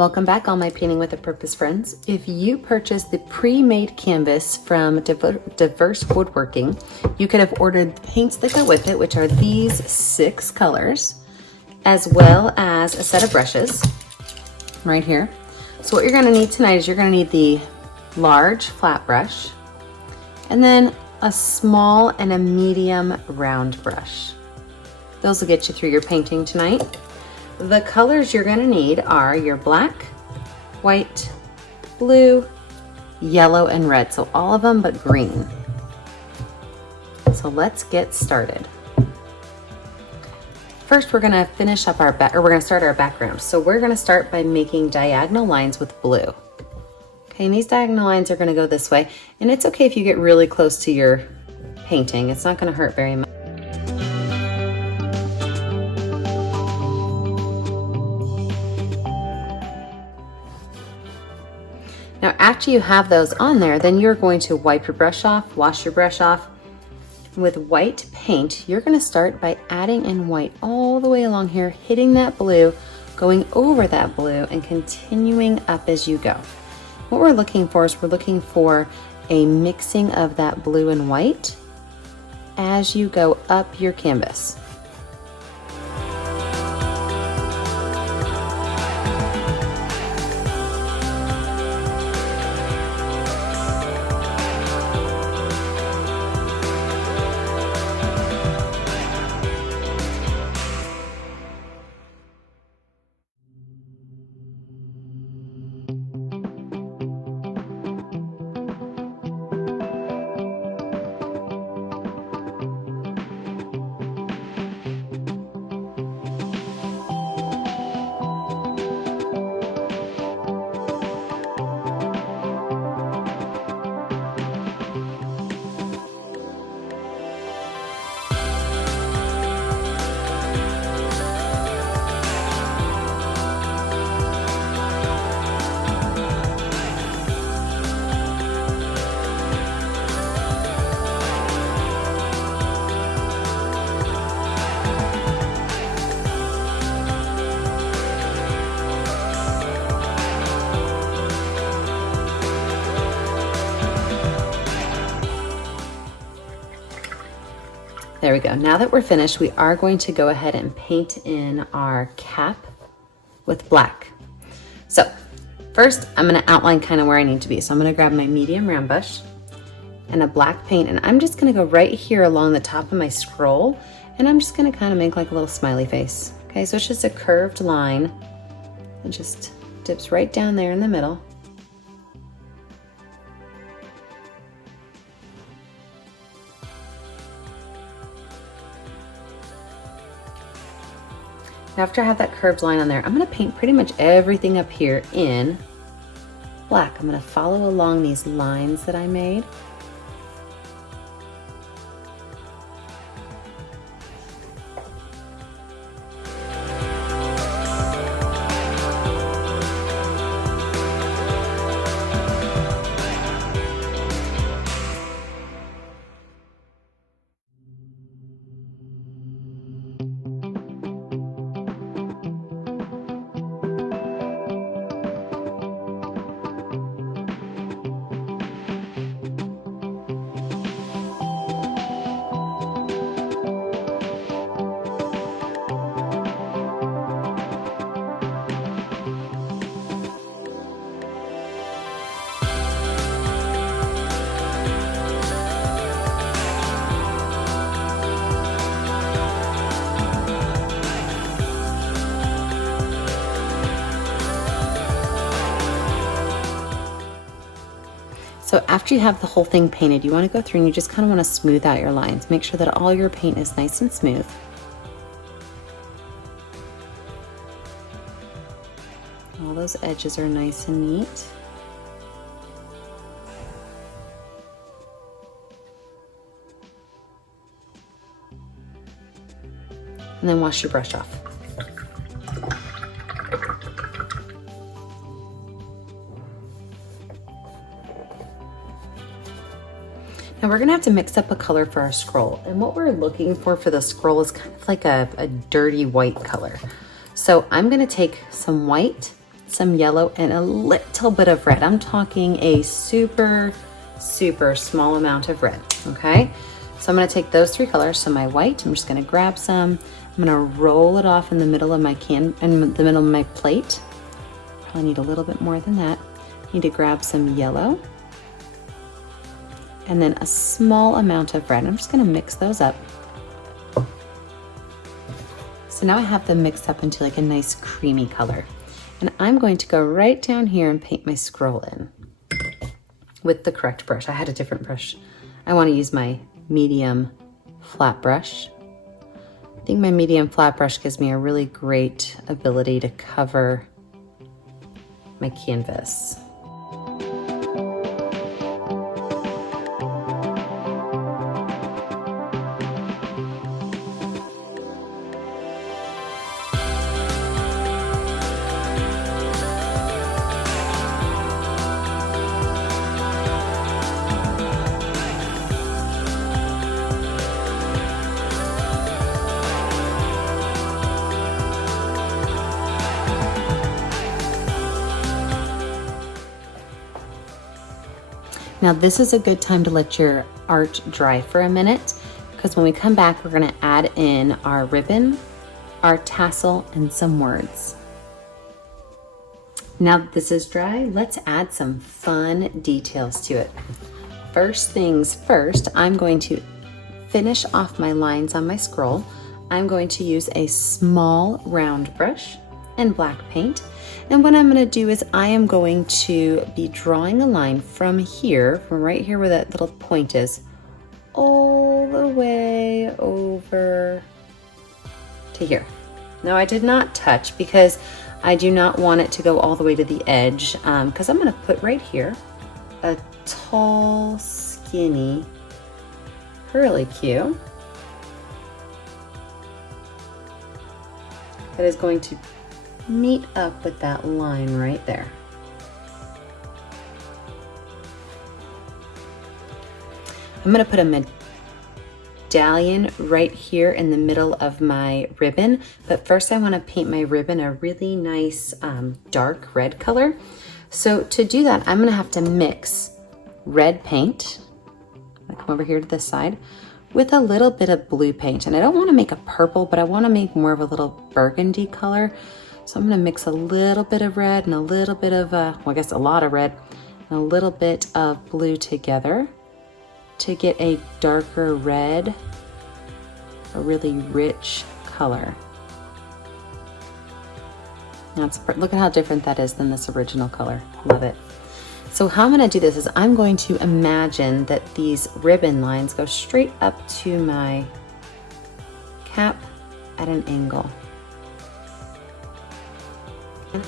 Welcome back, all my Painting with a Purpose friends. If you purchased the pre-made canvas from Diverse Woodworking, you could have ordered paints that go with it, which are these 6 colors, as well as a set of brushes right here. So what you're going to need tonight is you're going to need the large flat brush, and then a small and a medium round brush. Those will get you through your painting tonight. The colors you're going to need are your black, white, blue, yellow, and red. So all of them but green. So let's get started. First, we're going to finish up we're going to start our background. So we're going to start by making diagonal lines with blue. Okay, and these diagonal lines are going to go this way. And it's okay if you get really close to your painting. It's not going to hurt very much. Now, after you have those on there, then you're going to wipe your brush off, wash your brush off. With white paint, you're going to start by adding in white all the way along here, hitting that blue, going over that blue, and continuing up as you go. What we're looking for is we're looking for a mixing of that blue and white as you go up your canvas. There we go. Now that we're finished, we are going to go ahead and paint in our cap with black. So first, I'm going to outline kind of where I need to be. So I'm going to grab my medium round brush and a black paint, and I'm just going to go right here along the top of my scroll, and I'm just going to kind of make like a little smiley face. Okay, so it's just a curved line. It just dips right down there in the middle. After I have that curved line on there, I'm going to paint pretty much everything up here in black. I'm going to follow along these lines that I made. So after you have the whole thing painted, you want to go through and you just kind of want to smooth out your lines. Make sure that all your paint is nice and smooth. All those edges are nice and neat. And then wash your brush off. Now we're gonna have to mix up a color for our scroll. And what we're looking for the scroll is kind of like a dirty white color. So I'm gonna take some white some yellow, and a little bit of red. I'm talking a super, super small amount of red, okay? So I'm gonna take those three colors. So my white, I'm just gonna grab some. I'm gonna roll it off in the middle of my plate. Probably need a little bit more than that. Need to grab some yellow and then a small amount of red. I'm just gonna mix those up. So now I have them mixed up into like a nice creamy color. And I'm going to go right down here and paint my scroll in with the correct brush. I had a different brush. I wanna use my medium flat brush. I think my medium flat brush gives me a really great ability to cover my canvas. Now this is a good time to let your art dry for a minute, because when we come back, we're gonna add in our ribbon, our tassel, and some words. Now that this is dry, let's add some fun details to it. First things first, I'm going to finish off my lines on my scroll. I'm going to use a small round brush and black paint. And what I'm gonna do is I am going to be drawing a line from here, from right here where that little point is, all the way over to here. Now I did not touch because I do not want it to go all the way to the edge, because I'm gonna put right here a tall, skinny curlicue that is going to meet up with that line right there. I'm gonna put a medallion right here in the middle of my ribbon, but first I wanna paint my ribbon a really nice dark red color. So to do that, I'm gonna have to mix red paint, I'm gonna come over here to this side, with a little bit of blue paint. And I don't wanna make a purple, but I wanna make more of a little burgundy color. So I'm gonna mix a little bit of red and a little bit of, well, I guess a lot of red and a little bit of blue together to get a darker red, a really rich color. Look at how different that is than this original color. Love it. So how I'm gonna do this is I'm going to imagine that these ribbon lines go straight up to my cap at an angle. I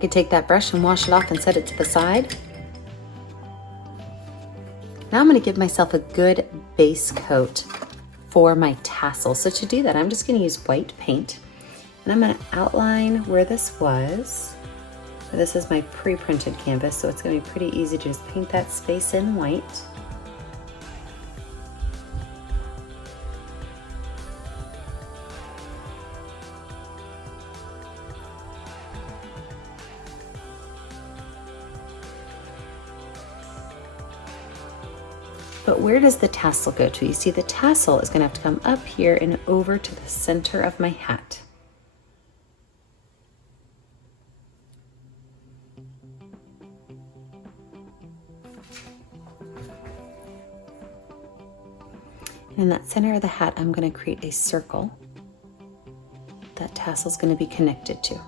could take that brush and wash it off and set it to the side. Now I'm going to give myself a good base coat for my tassel. So to do that, I'm just going to use white paint and I'm going to outline where this was. This is my pre-printed canvas, so it's going to be pretty easy to just paint that space in white. But where does the tassel go to? You see, the tassel is gonna have to come up here and over to the center of my hat. And in that center of the hat, I'm gonna create a circle that tassel is gonna be connected to.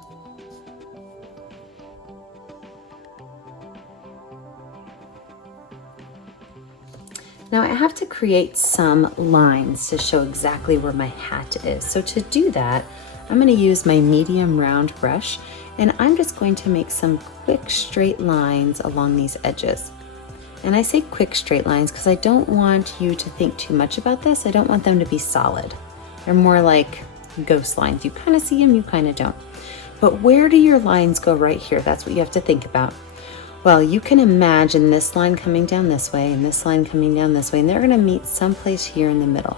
Now I have to create some lines to show exactly where my hat is. So to do that, I'm going to use my medium round brush and I'm just going to make some quick straight lines along these edges. And I say quick straight lines because I don't want you to think too much about this. I don't want them to be solid. They're more like ghost lines. You kind of see them, you kind of don't. But where do your lines go right here? That's what you have to think about. Well, you can imagine this line coming down this way and this line coming down this way, and they're gonna meet someplace here in the middle.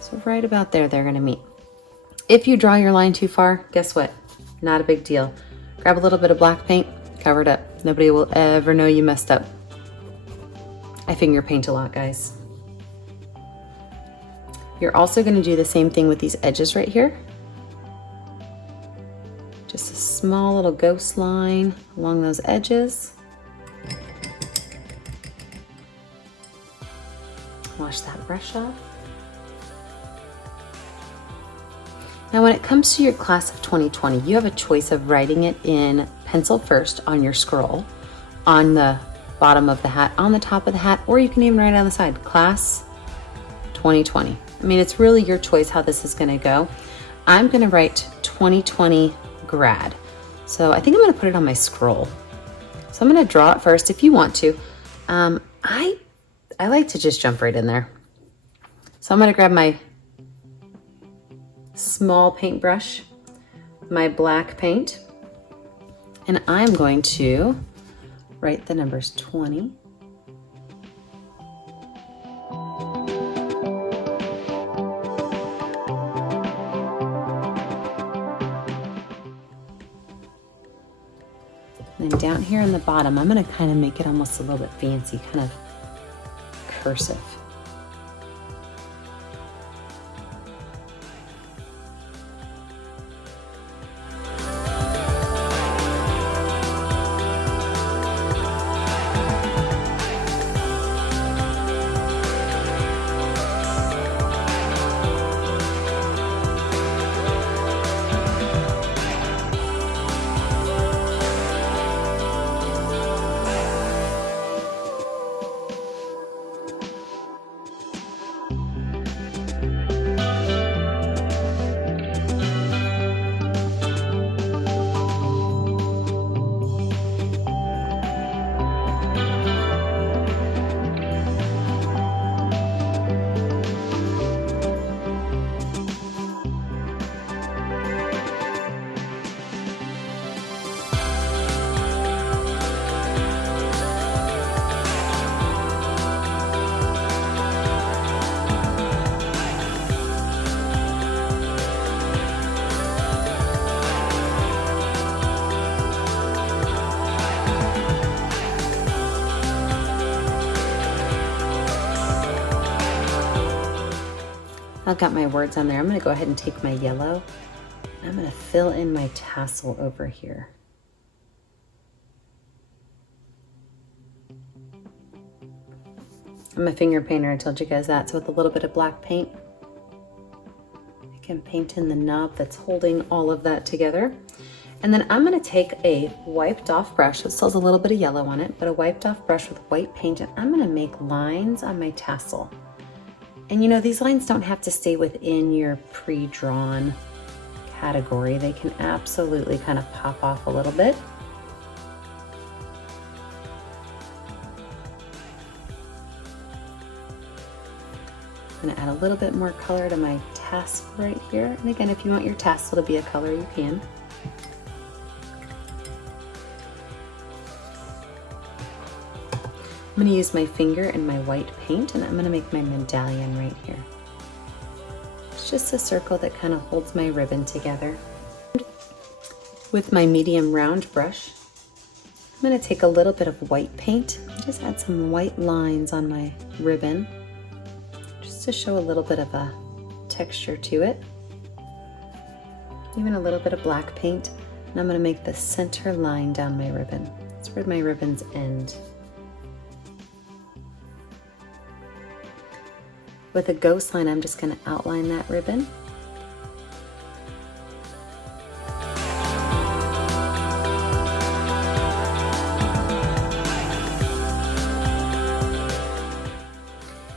So right about there, they're gonna meet. If you draw your line too far, guess what? Not a big deal. Grab a little bit of black paint, cover it up. Nobody will ever know you messed up. I finger paint a lot, guys. You're also gonna do the same thing with these edges right here. Just a small little ghost line along those edges. Wash that brush off. Now, when it comes to your class of 2020, you have a choice of writing it in pencil first on your scroll, on the bottom of the hat, on the top of the hat, or you can even write it on the side, class 2020. I mean, it's really your choice how this is gonna go. I'm gonna write 2020 grad. So I think I'm gonna put it on my scroll. So I'm gonna draw it first if you want to. I like to just jump right in there. So I'm gonna grab my small paintbrush, my black paint, and I'm going to write the numbers 20. And then down here in the bottom, I'm gonna kind of make it almost a little bit fancy, kind of cursive. I've got my words on there. I'm gonna go ahead and take my yellow. I'm gonna fill in my tassel over here. I'm a finger painter, I told you guys that. So with a little bit of black paint, I can paint in the knob that's holding all of that together. And then I'm gonna take a wiped off brush. It still has a little bit of yellow on it, but a wiped off brush with white paint, and I'm gonna make lines on my tassel. And you know, these lines don't have to stay within your pre-drawn category. They can absolutely kind of pop off a little bit. I'm gonna add a little bit more color to my tassel right here. And again, if you want your tassel to be a color, you can. I'm gonna use my finger and my white paint, and I'm gonna make my medallion right here. It's just a circle that kind of holds my ribbon together. With my medium round brush, I'm gonna take a little bit of white paint and just add some white lines on my ribbon, just to show a little bit of a texture to it. Even a little bit of black paint, and I'm gonna make the center line down my ribbon. That's where my ribbons end. With a ghost line, I'm just going to outline that ribbon.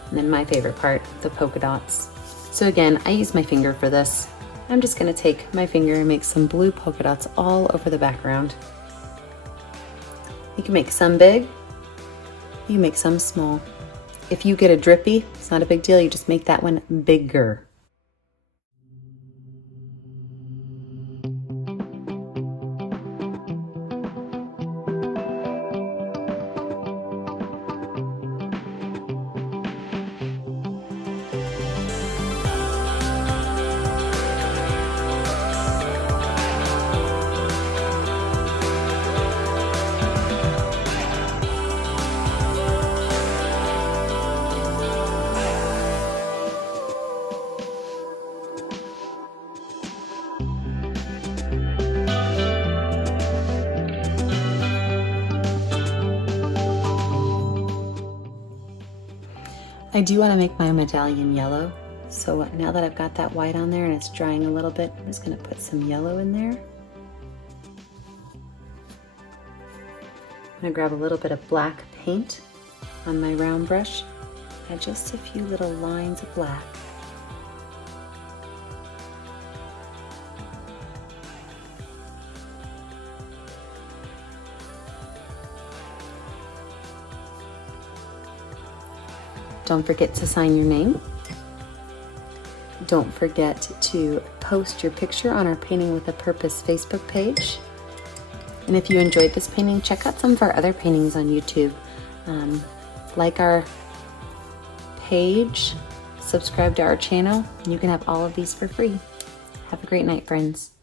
And then my favorite part, the polka dots. So again, I use my finger for this. I'm just going to take my finger and make some blue polka dots all over the background. You can make some big, You make some small. If you get a drippy, it's not a big deal. You just make that one bigger. I do want to make my medallion yellow. So now that I've got that white on there and it's drying a little bit, I'm just going to put some yellow in there. I'm going to grab a little bit of black paint on my round brush, add just a few little lines of black. Don't forget to sign your name. Don't forget to post your picture on our Painting with a Purpose Facebook page. And if you enjoyed this painting, check out some of our other paintings on YouTube. Like our page, subscribe to our channel, and you can have all of these for free. Have a great night, friends.